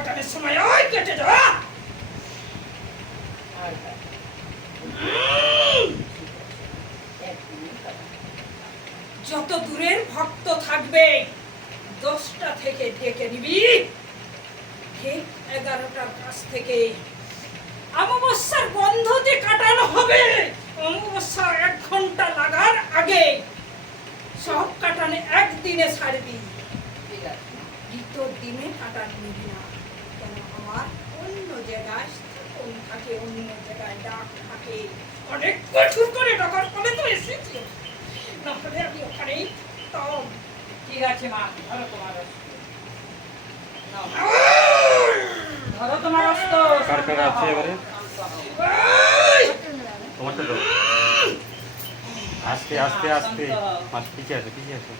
কাটানের সময় ওই কেটে যা যত দূরের ভক্ত থাকবে দশটা থেকে ডেকে নিবি। ঠিক এগারোটার কাছ থেকে অমাবস্যার বন্ধতে কাটানো হবে অমাবস্যা এক ঘণ্টা লাগার আগে সব কাটানে একদিনে ছাড়বি। দ্বিতীয় দিনে কাটান নিবি না। কেন আমার অন্য জায়গায় স্থাপন থাকে অন্য জায়গায় ডাক থাকে। অনেক কঠোর করে ডাকার ফলে তো এসেছি। না হলে আমি ওখানেই ঠিক আছে মা ধরো তোমার ধরো তোমার অস্ত্র। কার কার আছে এবারে? তোমারটা আস্তে আস্তে আস্তে। আস্তে কি আছে কি আছে।